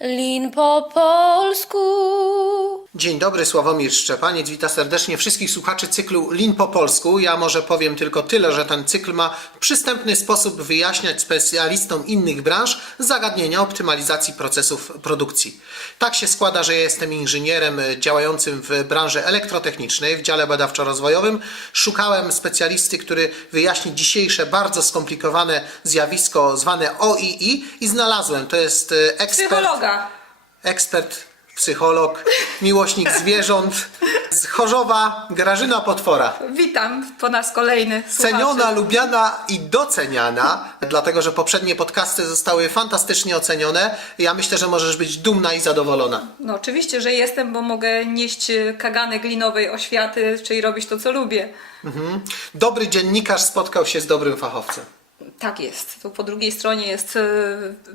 Lin po polsku. Dzień dobry, Sławomir Szczepaniec. Witam serdecznie wszystkich słuchaczy cyklu Lin po polsku. Ja może powiem tylko tyle, że ten cykl ma w przystępny sposób wyjaśniać specjalistom innych branż zagadnienia optymalizacji procesów produkcji. Tak się składa, że ja jestem inżynierem działającym w branży elektrotechnicznej w dziale badawczo-rozwojowym. Szukałem specjalisty, który wyjaśni dzisiejsze bardzo skomplikowane zjawisko zwane OII i znalazłem. To jest e, ekspert Psychologa. ekspert, psycholog, miłośnik zwierząt z Chorzowa, Grażyna Potwora. Witam po nas kolejny słuchaczy. Ceniona, lubiana i doceniana, dlatego że poprzednie podcasty zostały fantastycznie ocenione. Ja myślę, że możesz być dumna i zadowolona. No oczywiście, że jestem, bo mogę nieść kagany glinowej oświaty, czyli robić to, co lubię. Dobry dziennikarz spotkał się z dobrym fachowcem. Tak jest. Tu po drugiej stronie jest e,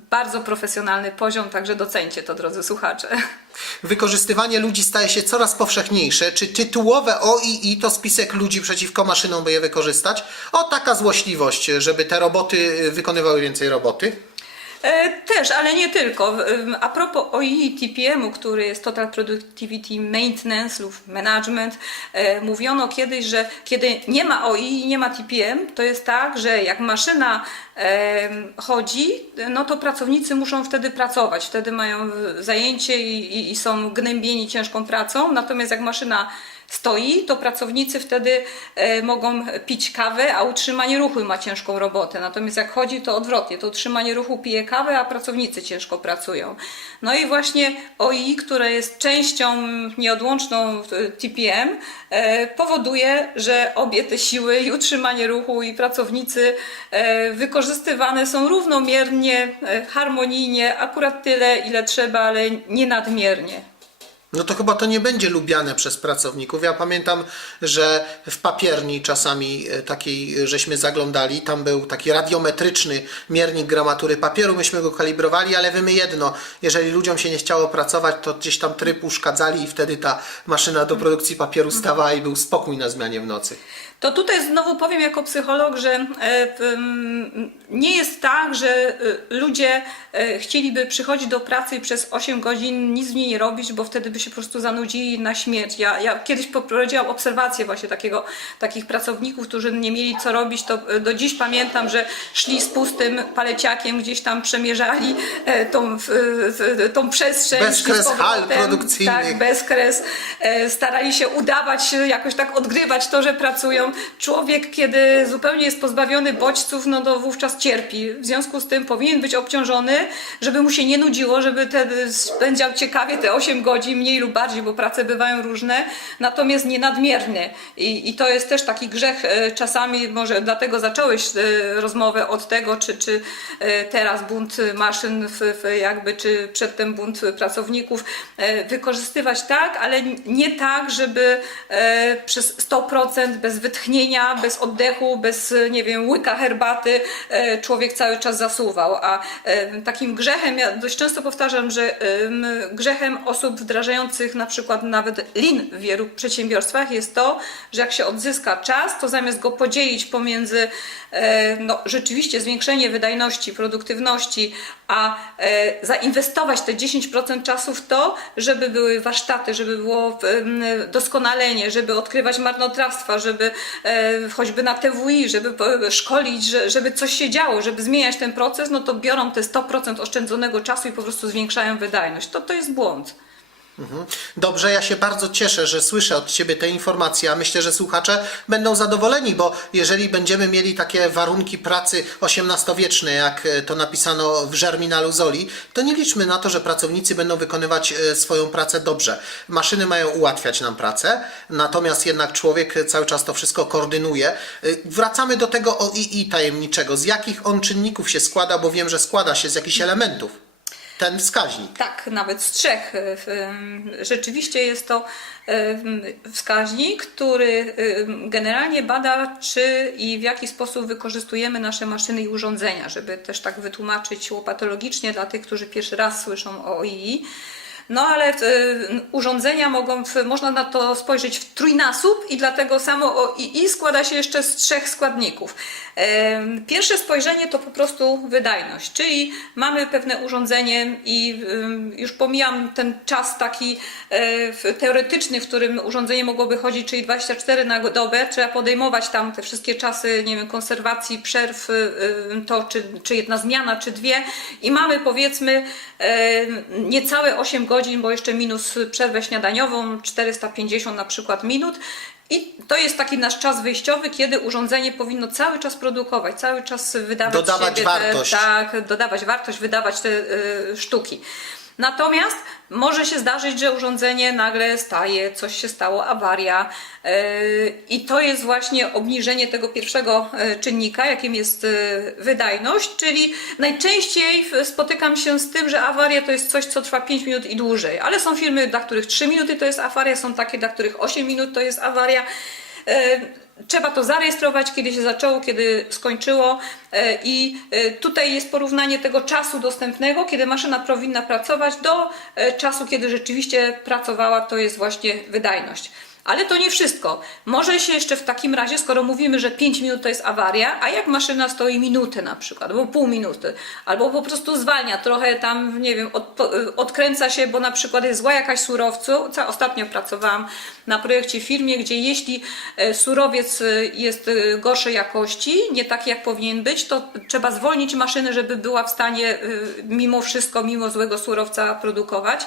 bardzo profesjonalny poziom, także docencie to, drodzy słuchacze. Wykorzystywanie ludzi staje się coraz powszechniejsze. Czy tytułowe OII to spisek ludzi przeciwko maszynom, by je wykorzystać? O, taka złośliwość, żeby te roboty wykonywały więcej roboty. E, Też, ale nie tylko. A propos OI TPM-u, który jest Total Productivity Maintenance lub Management, e, mówiono kiedyś, że kiedy nie ma OI i nie ma TPM, to jest tak, że jak maszyna em, chodzi, no to pracownicy muszą wtedy pracować. Wtedy mają e, zajęcie i są gnębieni ciężką pracą. Natomiast jak maszyna stoi, to pracownicy wtedy e, mogą pić kawę, a utrzymanie ruchu ma ciężką robotę. Natomiast jak chodzi, to odwrotnie, to utrzymanie ruchu pije kawę, a pracownicy ciężko pracują. No i właśnie OI, które jest częścią nieodłączną e, TPM, e, powoduje, że obie te siły, i utrzymanie ruchu, i pracownicy wykorzystywane są równomiernie, harmonijnie, akurat tyle, ile trzeba, ale nie nadmiernie. No to chyba to nie będzie lubiane przez pracowników. Ja pamiętam, że w papierni czasami e, takiej żeśmy zaglądali, tam był taki radiometryczny miernik gramatury papieru, myśmy go kalibrowali, ale wiemy jedno, jeżeli ludziom się nie chciało pracować, to gdzieś tam tryb uszkadzali i wtedy ta maszyna do produkcji papieru stawała i był spokój na zmianie w nocy. To tutaj znowu powiem jako psycholog, że e, nie jest tak, że e, ludzie e, chcieliby przychodzić do pracy i przez 8 godzin nic w niej nie robić, bo wtedy by się po prostu zanudzili na śmierć. Ja, ja kiedyś poprowadziłam obserwację właśnie takiego, takich pracowników, którzy nie mieli co robić, to do dziś pamiętam, że szli z pustym paleciakiem, gdzieś tam przemierzali tą, tą przestrzeń. Bez kres hal powrotem. produkcyjnych. Tak, bez kres. Starali się udawać, jakoś tak odgrywać to, że pracują. Człowiek, kiedy zupełnie jest pozbawiony bodźców, no to wówczas cierpi. W związku z tym powinien być obciążony, żeby mu się nie nudziło, żeby ten spędzał ciekawie te 8 godzin, mniej lub bardziej, bo prace bywają różne, natomiast nie nadmierny. I, i to jest też taki grzech e, czasami, może dlatego zacząłeś e, rozmowę od tego, czy, czy e, teraz bunt maszyn, w, w jakby, czy przedtem bunt pracowników, wykorzystywać tak, ale nie tak, żeby przez 100% bez wytchnienia, bez oddechu, bez, nie wiem, łyka herbaty e, człowiek cały czas zasuwał. A e, takim grzechem, ja dość często powtarzam, że em, grzechem osób wdrażających na przykład nawet lin w wielu przedsiębiorstwach jest to, że jak się odzyska czas, to zamiast go podzielić pomiędzy e, no, rzeczywiście zwiększenie wydajności, produktywności, a zainwestować te 10% czasu w to, żeby były warsztaty, żeby było doskonalenie, żeby odkrywać marnotrawstwa, żeby choćby na TWI, żeby szkolić, że- żeby coś się działo, żeby zmieniać ten proces, no to biorą te 100% oszczędzonego czasu i po prostu zwiększają wydajność. To, to jest błąd. Dobrze, ja się bardzo cieszę, że słyszę od Ciebie te informacje, a myślę, że słuchacze będą zadowoleni, bo jeżeli będziemy mieli takie warunki pracy XVIII-wieczne, jak e, to napisano w Germinalu Zoli, to nie liczmy na to, że pracownicy będą wykonywać e, swoją pracę dobrze. Maszyny mają ułatwiać nam pracę, natomiast jednak człowiek cały czas to wszystko koordynuje. E, Wracamy do tego OII tajemniczego. Z jakich on czynników się składa, bo wiem, że składa się z jakichś elementów. Ten wskaźnik. Tak, nawet z trzech. W- em, Rzeczywiście jest to em, wskaźnik, który generalnie bada, czy i w jaki sposób wykorzystujemy nasze maszyny i urządzenia, żeby też tak wytłumaczyć łopatologicznie dla tych, którzy pierwszy raz słyszą o OII. No ale e, urządzenia mogą, w, można na to spojrzeć w trójnasób i dlatego samo OII składa się jeszcze z trzech składników. E, Pierwsze spojrzenie to po prostu wydajność, czyli mamy pewne urządzenie i już pomijam ten czas taki e, teoretyczny, w którym urządzenie mogłoby chodzić, czyli 24 na dobę, trzeba podejmować tam te wszystkie czasy, nie wiem, konserwacji, przerw, y, y, to czy, czy jedna zmiana, czy dwie i mamy powiedzmy niecałe 8 godzin, bo jeszcze minus przerwę śniadaniową, 450 na przykład minut. I to jest taki nasz czas wyjściowy, kiedy urządzenie powinno cały czas produkować, cały czas wydawać Dodawać siebie wartość. Te, tak, dodawać wartość, wydawać te y, sztuki. Natomiast może się zdarzyć, że urządzenie nagle staje, coś się stało, awaria y, i to jest właśnie obniżenie tego pierwszego y, czynnika, jakim jest y, wydajność, czyli najczęściej spotykam się z tym, że awaria to jest coś, co trwa 5 minut i dłużej, ale są firmy, dla których 3 minuty to jest awaria, są takie, dla których 8 minut to jest awaria. Trzeba to zarejestrować, kiedy się zaczęło, kiedy skończyło e, i e, tutaj jest porównanie tego czasu dostępnego, kiedy maszyna powinna pracować do e, czasu, kiedy rzeczywiście pracowała, to jest właśnie wydajność. Ale to nie wszystko. Może się jeszcze w takim razie, skoro mówimy, że 5 minut to jest awaria, a jak maszyna stoi minutę na przykład, albo pół minuty, albo po prostu zwalnia trochę tam, nie wiem, od, odkręca się, bo na przykład jest zła jakaś surowca. Ostatnio pracowałam na projekcie firmie, gdzie jeśli e, surowiec e, jest e, gorszej jakości, nie taki jak powinien być, to trzeba zwolnić maszynę, żeby była w stanie mimo wszystko, mimo złego surowca produkować.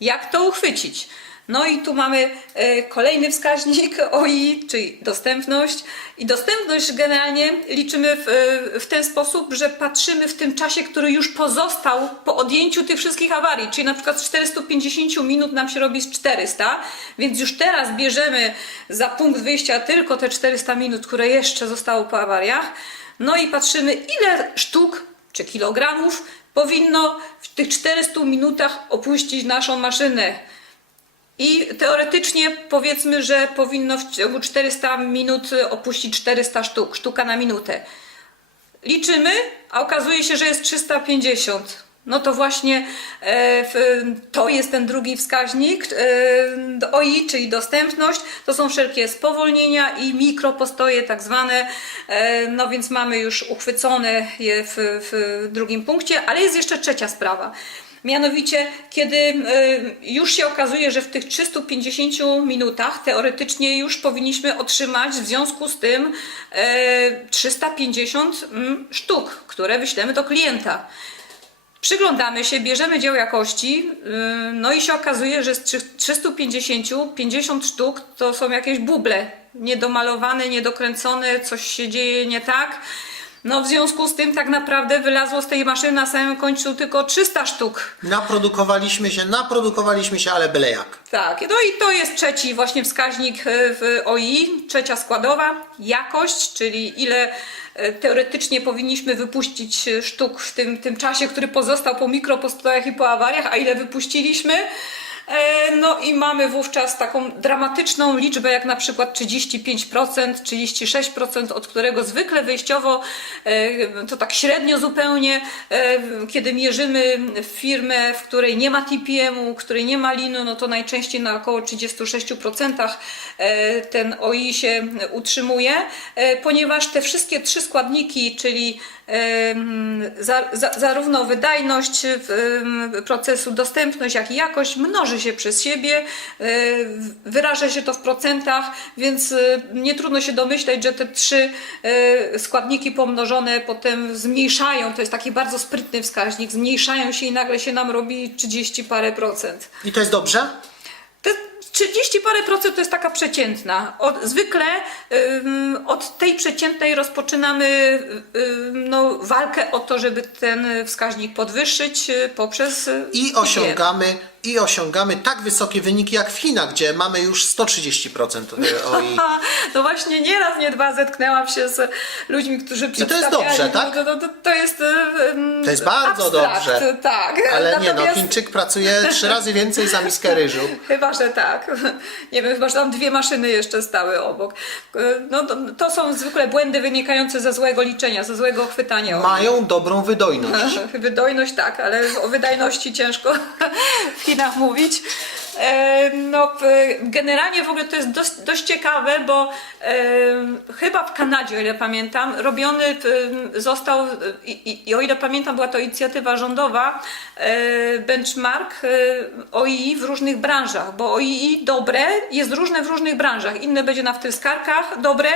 Jak to uchwycić? No i tu mamy e, kolejny wskaźnik OI, czyli dostępność. I dostępność generalnie liczymy w, e, w ten sposób, że patrzymy w tym czasie, który już pozostał po odjęciu tych wszystkich awarii. Czyli na przykład z 450 minut nam się robi z 400, więc już teraz bierzemy za punkt wyjścia tylko te 400 minut, które jeszcze zostało po awariach. No i patrzymy, ile sztuk czy kilogramów powinno w tych 400 minutach opuścić naszą maszynę. I teoretycznie powiedzmy, że powinno w ciągu 400 minut opuścić 400 sztuk, sztuka na minutę. Liczymy, a okazuje się, że jest 350. No to właśnie e, to jest ten drugi wskaźnik e, OI, czyli dostępność. To są wszelkie spowolnienia i mikropostoje tak zwane. E, no więc mamy już uchwycone je w, w drugim punkcie, ale jest jeszcze trzecia sprawa. Mianowicie, kiedy y, już się okazuje, że w tych 350 minutach teoretycznie już powinniśmy otrzymać w związku z tym e, 350 mm, sztuk, które wyślemy do klienta. Przyglądamy się, bierzemy dział jakości, yy, no i się okazuje, że z trzy- 350 50 sztuk to są jakieś buble, niedomalowane, niedokręcone, coś się dzieje nie tak. No w związku z tym tak naprawdę wylazło z tej maszyny na samym końcu tylko 300 sztuk. Naprodukowaliśmy się, naprodukowaliśmy się, ale byle jak. Tak, no i to jest trzeci właśnie wskaźnik e, w OI, trzecia składowa, jakość, czyli ile e, teoretycznie powinniśmy wypuścić e, sztuk w tym, tym czasie, który pozostał po mikropostojach i po awariach, a ile wypuściliśmy. E, No i mamy wówczas taką dramatyczną liczbę, jak na przykład 35%, 36%, od którego zwykle wyjściowo, e, to tak średnio zupełnie, e, kiedy mierzymy firmę, w której nie ma TPM-u, której nie ma linu, no to najczęściej na około 36% e, ten OI się utrzymuje, ponieważ te wszystkie trzy składniki, czyli za, za, zarówno wydajność procesu, dostępność, jak i jakość mnoży się przez siebie, e, wyraża się to w procentach, więc e, nie trudno się domyśleć, że te trzy e, składniki pomnożone potem zmniejszają, to jest taki bardzo sprytny wskaźnik, zmniejszają się i nagle się nam robi 30 parę procent. I to jest dobrze? Te 30 parę procent to jest taka przeciętna. Od, zwykle ym, od tej przeciętnej rozpoczynamy ym, no, walkę o to, żeby ten wskaźnik podwyższyć y, poprzez y, I osiągamy, I osiągamy tak wysokie wyniki jak w Chinach, gdzie mamy już 130% OI. A, No właśnie, nieraz, nie dwa zetknęłam się z ludźmi, którzy to jest dobrze, tak? No, to, to, to jest. ym, To jest bardzo abstrakt, dobrze. Tak. Ale nie no, Natomiast- Chińczyk pracuje trzy razy więcej za miskę ryżu. Chyba, że tak. Nie wiem, chyba, że tam dwie maszyny jeszcze stały obok. No, to, to są zwykle błędy wynikające ze złego liczenia, ze złego chwytania. Mają dobrą wydojność. Wydojność tak, ale o wydajności ciężko w godzinach mówić. No, generalnie w ogóle to jest dość, dość ciekawe, bo e, chyba w Kanadzie, o ile pamiętam, robiony został, i, i, o ile pamiętam, była to inicjatywa rządowa, e, benchmark e, OII w różnych branżach, bo OII dobre jest różne w różnych branżach. Inne będzie na wtyskarkach dobre,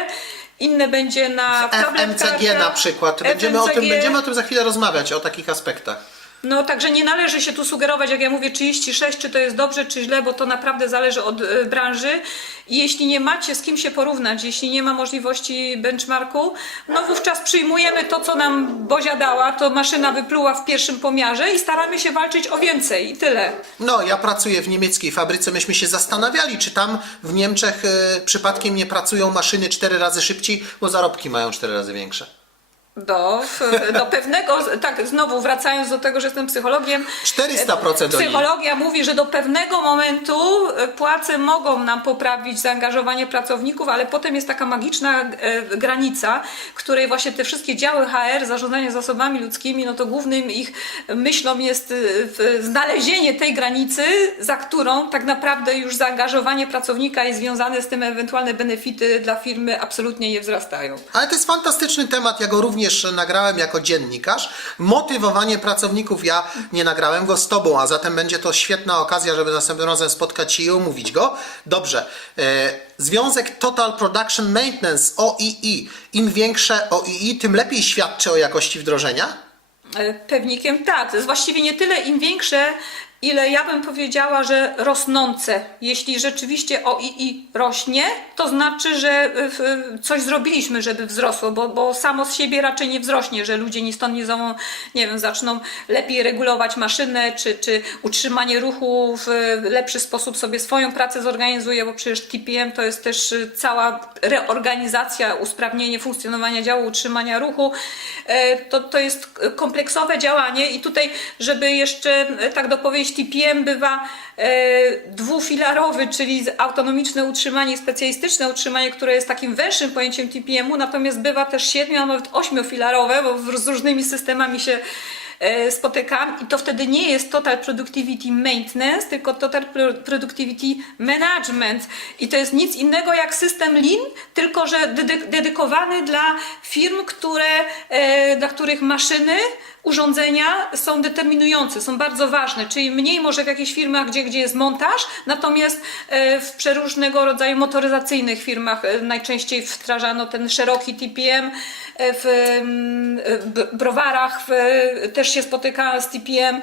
inne będzie na tabletkach, FMCG na przykład. Będziemy o, tym, FMCG. będziemy o tym za chwilę rozmawiać, o takich aspektach. No także nie należy się tu sugerować, jak ja mówię 36, czy to jest dobrze, czy źle, bo to naprawdę zależy od e, branży. Jeśli nie macie z kim się porównać, jeśli nie ma możliwości benchmarku, no wówczas przyjmujemy to, co nam Bozia dała, to maszyna wypluła w pierwszym pomiarze i staramy się walczyć o więcej i tyle. No, ja pracuję w niemieckiej fabryce. Myśmy się zastanawiali, czy tam w Niemczech e, przypadkiem nie pracują maszyny cztery razy szybciej, bo zarobki mają cztery razy większe. Do, do pewnego, tak znowu wracając do tego, że jestem psychologiem, 400% do niej. Psychologia mówi, że do pewnego momentu e, płace mogą nam poprawić zaangażowanie pracowników, ale potem jest taka magiczna e, granica, której właśnie te wszystkie działy HR, zarządzanie zasobami ludzkimi, no to głównym ich myślą jest e, znalezienie tej granicy, za którą tak naprawdę już zaangażowanie pracownika jest związane z tym ewentualne benefity dla firmy absolutnie nie wzrastają. Ale to jest fantastyczny temat, ja go również nagrałem jako dziennikarz. Motywowanie pracowników, ja nie nagrałem go z Tobą, a zatem będzie to świetna okazja, żeby następnym razem spotkać się i omówić go. Dobrze. E, Związek Total Production Maintenance, OII. Im większe OII, tym lepiej świadczy o jakości wdrożenia? E, Pewnikiem tak. To jest właściwie nie tyle im większe, ile ja bym powiedziała, że rosnące. Jeśli rzeczywiście OII rośnie, to znaczy, że coś zrobiliśmy, żeby wzrosło, bo, bo samo z siebie raczej nie wzrośnie, że ludzie ni stąd, ni zowąd, nie wiem, zaczną lepiej regulować maszynę, czy, czy utrzymanie ruchu w lepszy sposób sobie swoją pracę zorganizuje, bo przecież TPM to jest też cała reorganizacja, usprawnienie funkcjonowania działu utrzymania ruchu. E, To, to jest kompleksowe działanie i tutaj, żeby jeszcze tak dopowiedzieć, TPM bywa e, dwufilarowy, czyli autonomiczne utrzymanie specjalistyczne utrzymanie, które jest takim węższym pojęciem TPM-u, natomiast bywa też siedmiu, a nawet ośmiofilarowe, bo z różnymi systemami się e, spotykam. I to wtedy nie jest Total Productivity Maintenance, tylko Total Pro- Productivity Management. I to jest nic innego jak system Lean, tylko że dedy- dedykowany dla firm, które, e, dla których maszyny urządzenia są determinujące, są bardzo ważne, czyli mniej może w jakichś firmach, gdzie, gdzie jest montaż, natomiast e, w przeróżnego rodzaju motoryzacyjnych firmach e, najczęściej wdrażano ten szeroki TPM, e, w browarach też się spotykałam z TPM.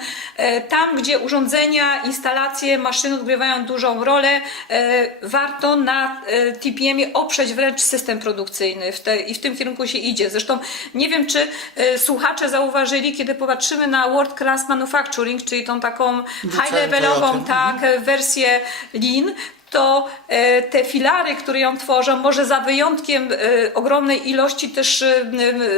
Tam, gdzie urządzenia, instalacje, maszyny odgrywają dużą rolę, warto na TPM-ie oprzeć wręcz system produkcyjny i w tym kierunku się idzie. Zresztą nie wiem, czy słuchacze zauważyli, kiedy popatrzymy na World Class Manufacturing, czyli tą taką high-levelową tak, wersję Lean, to e, te filary, które ją tworzą, może za wyjątkiem e, ogromnej ilości też e,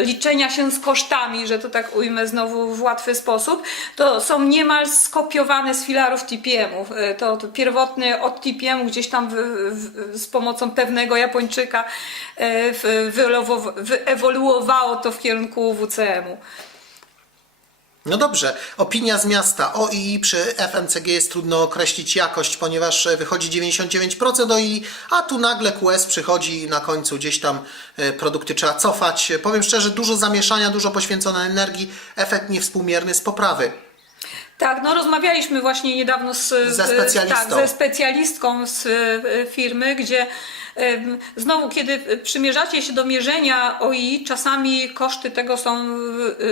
liczenia się z kosztami, że to tak ujmę znowu w łatwy sposób, to są niemal skopiowane z filarów TPM-ów. To, to pierwotny od TPM gdzieś tam w, w, z pomocą pewnego Japończyka w- wyewoluowało to w kierunku WCM-u. No dobrze, opinia z miasta. OII przy FMCG jest trudno określić jakość, ponieważ e, wychodzi 99% OII, a tu nagle QS przychodzi i na końcu gdzieś tam e, produkty trzeba cofać. Powiem szczerze, dużo zamieszania, dużo poświęconej energii, efekt niewspółmierny z poprawy. Tak, no rozmawialiśmy właśnie niedawno z, Ze specjalistą. Tak, ze specjalistką z e, firmy, gdzie znowu, kiedy przymierzacie się do mierzenia OI, czasami koszty tego są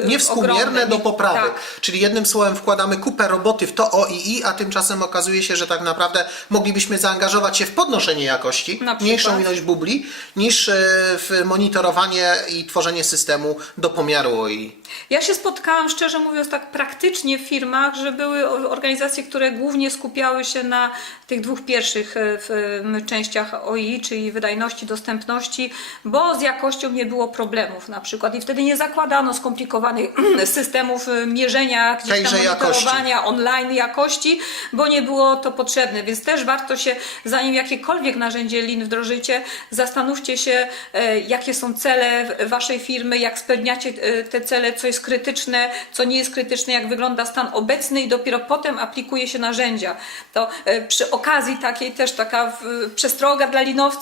e, Niewspółmierne ogromne. do poprawy. Tak. Czyli jednym słowem wkładamy kupę roboty w to OII, a tymczasem okazuje się, że tak naprawdę moglibyśmy zaangażować się w podnoszenie jakości, mniejszą ilość bubli, niż e, w monitorowanie i tworzenie systemu do pomiaru OII. Ja się spotkałam, szczerze mówiąc, tak praktycznie w firmach, że były organizacje, które głównie skupiały się na tych dwóch pierwszych e, częściach OI, czyli wydajności, dostępności, bo z jakością nie było problemów na przykład i wtedy nie zakładano skomplikowanych systemów y, mierzenia, gdzieś tam Tejże jakości. monitorowania online jakości, bo nie było to potrzebne, więc też warto się, zanim jakiekolwiek narzędzie Lean wdrożycie, zastanówcie się, e, jakie są cele waszej firmy, jak spełniacie e, te cele, co jest krytyczne, co nie jest krytyczne, jak wygląda stan obecny i dopiero potem aplikuje się narzędzia. To e, przy okazji takiej też taka przestroga dla linowców,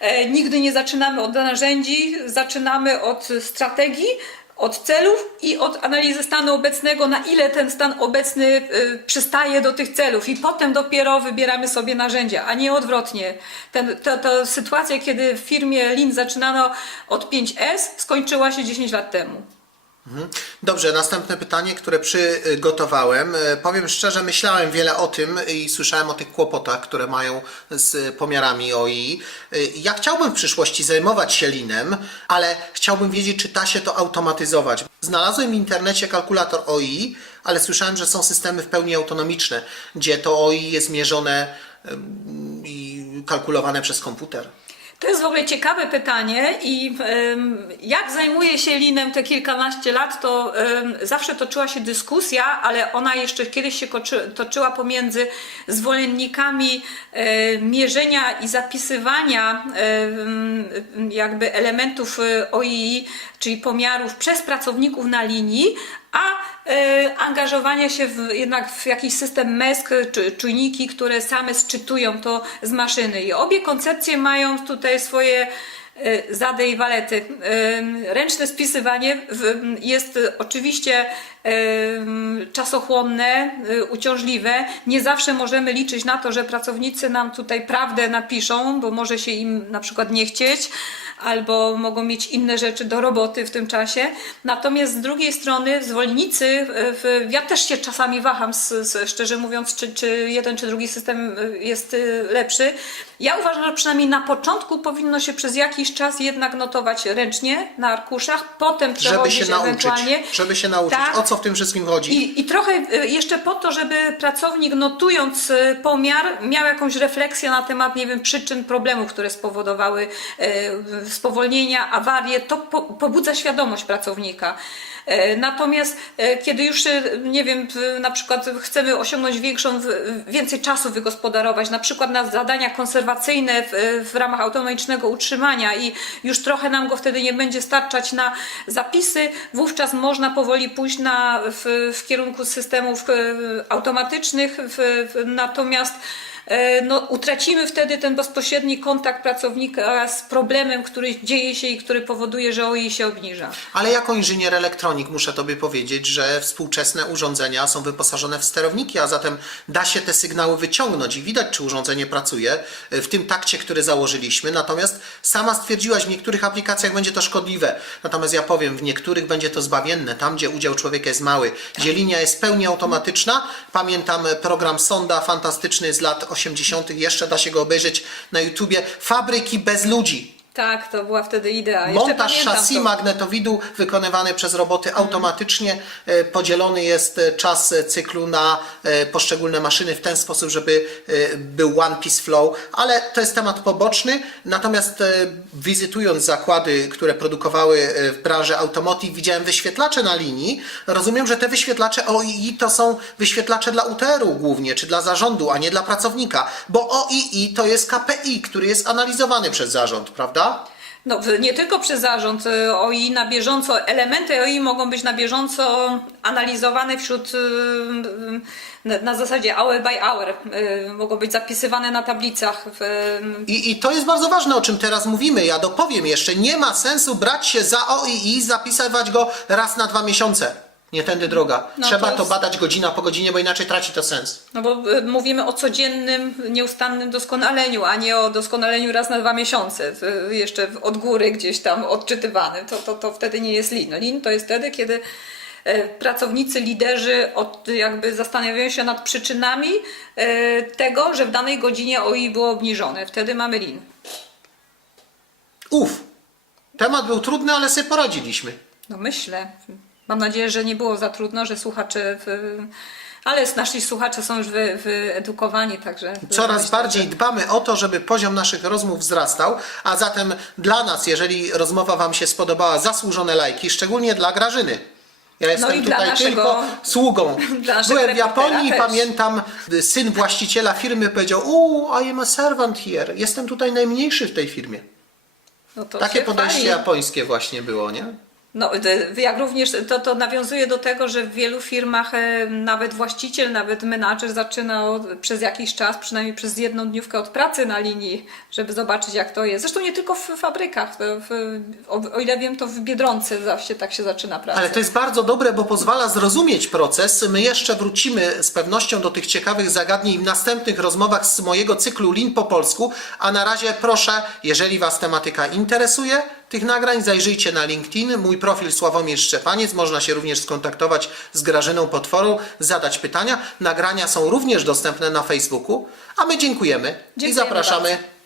e, nigdy nie zaczynamy od narzędzi, zaczynamy od strategii, od celów i od analizy stanu obecnego, na ile ten stan obecny y, przystaje do tych celów i potem dopiero wybieramy sobie narzędzia, a nie odwrotnie. Ten, to, to sytuacja, kiedy w firmie Lean zaczynano od 5S, skończyła się 10 lat temu. Dobrze, następne pytanie, które przygotowałem. E, Powiem szczerze, myślałem wiele o tym i słyszałem o tych kłopotach, które mają z pomiarami OI. E, Ja chciałbym w przyszłości zajmować się linem, ale chciałbym wiedzieć, czy da się to automatyzować. Znalazłem w internecie kalkulator OI, ale słyszałem, że są systemy w pełni autonomiczne, gdzie to OI jest mierzone i kalkulowane przez komputer. To jest w ogóle ciekawe pytanie i jak zajmuję się linem te kilkanaście lat, to zawsze toczyła się dyskusja, ale ona jeszcze kiedyś się toczyła pomiędzy zwolennikami e, mierzenia i zapisywania jakby elementów e, OII, czyli pomiarów przez pracowników na linii, a e, angażowania się w, jednak w jakiś system MESK, czy czujniki, które same sczytują to z maszyny. I obie koncepcje mają tutaj swoje e, zady i walety. E, Ręczne spisywanie jest oczywiście czasochłonne, uciążliwe. Nie zawsze możemy liczyć na to, że pracownicy nam tutaj prawdę napiszą, bo może się im na przykład nie chcieć albo mogą mieć inne rzeczy do roboty w tym czasie. Natomiast z drugiej strony zwolennicy, e, ja też się czasami waham, z, z, szczerze mówiąc, czy, czy jeden czy drugi system e, jest e, lepszy. Ja uważam, że przynajmniej na początku powinno się przez jakiś czas jednak notować ręcznie na arkuszach, potem Żeby przechodzić się nauczyć, ewentualnie. żeby się nauczyć, Tak. o co w tym wszystkim chodzi. I, I trochę jeszcze po to, żeby pracownik notując pomiar miał jakąś refleksję na temat, nie wiem, przyczyn problemów, które spowodowały spowolnienia, awarie, to po, pobudza świadomość pracownika. E, Natomiast e, kiedy już, e, nie wiem, na przykład chcemy osiągnąć większą, więcej czasu wygospodarować, na przykład na zadania konserwacyjne w, w ramach autonomicznego utrzymania i już trochę nam go wtedy nie będzie starczać na zapisy, wówczas można powoli pójść na, w, w kierunku systemów automatycznych, w, w, natomiast no, utracimy wtedy ten bezpośredni kontakt pracownika z problemem, który dzieje się i który powoduje, że OI się obniża. Ale jako inżynier elektronik muszę Tobie powiedzieć, że współczesne urządzenia są wyposażone w sterowniki, a zatem da się te sygnały wyciągnąć i widać, czy urządzenie pracuje w tym takcie, który założyliśmy. Natomiast sama stwierdziłaś, w niektórych aplikacjach będzie to szkodliwe. Natomiast ja powiem, w niektórych będzie to zbawienne, tam gdzie udział człowieka jest mały, gdzie linia jest pełni automatyczna. Pamiętam program Sonda, fantastyczny z lat 80., jeszcze da się go obejrzeć na YouTubie. Fabryki bez ludzi. Tak, to była wtedy idea. Montaż szasi to. magnetowidu wykonywany przez roboty automatycznie. E, Podzielony jest e, czas e, cyklu na poszczególne maszyny w ten sposób, żeby był one piece flow, ale to jest temat poboczny. Natomiast wizytując zakłady, które produkowały w branży automotive, widziałem wyświetlacze na linii. Rozumiem, że te wyświetlacze OII to są wyświetlacze dla UTR-u głównie, czy dla zarządu, a nie dla pracownika, bo OII to jest KPI, który jest analizowany przez zarząd, prawda? No, nie tylko przez zarząd y, OI na bieżąco, elementy OI mogą być na bieżąco analizowane wśród, y, y, na, zasadzie hour by hour, mogą być zapisywane na tablicach. I, I to jest bardzo ważne, o czym teraz mówimy. Ja dopowiem jeszcze, nie ma sensu brać się za OII i zapisywać go raz na dwa miesiące. Nie tędy droga. No Trzeba to to, jest- badać godzina po godzinie, bo inaczej traci to sens. no bo y, mówimy o codziennym, nieustannym doskonaleniu, a nie o doskonaleniu raz na dwa miesiące, y, jeszcze od góry gdzieś tam odczytywanym. To, to, to wtedy nie jest lean. Lean to jest wtedy, kiedy e, pracownicy, liderzy od, jakby zastanawiają się nad przyczynami e, tego, że w danej godzinie OI było obniżone. Wtedy mamy lean. Uf, temat był trudny, ale sobie poradziliśmy. No myślę. Mam nadzieję, że nie było za trudno, że słuchacze w, Ale nasi słuchacze są już wy, wyedukowani, także... Coraz bardziej dbamy o to, żeby poziom naszych rozmów wzrastał, a zatem dla nas, jeżeli rozmowa Wam się spodobała, zasłużone lajki, szczególnie dla Grażyny. Ja jestem No i dla tutaj naszego- tylko sługą. Byłem w Japonii i też. pamiętam, syn właściciela firmy powiedział, uuu, I am a servant here. Jestem tutaj najmniejszy w tej firmie. No to Takie podejście japońskie właśnie było, nie? No, jak również to, to nawiązuje do tego, że w wielu firmach e, nawet właściciel, nawet menadżer zaczyna przez jakiś czas, przynajmniej przez jedną dniówkę od pracy na linii, żeby zobaczyć jak to jest. Zresztą nie tylko w fabrykach, w, o, o ile wiem to w Biedronce zawsze tak się zaczyna praca. Ale to jest bardzo dobre, bo pozwala zrozumieć proces. My jeszcze wrócimy z pewnością do tych ciekawych zagadnień w następnych rozmowach z mojego cyklu Lin po polsku. A na razie proszę, jeżeli Was tematyka interesuje, tych nagrań zajrzyjcie na LinkedIn, mój profil Sławomir Szczepaniec. Można się również skontaktować z Grażyną Potworą, zadać pytania. Nagrania są również dostępne na Facebooku. A my dziękujemy i Dziękujemy zapraszamy bardzo.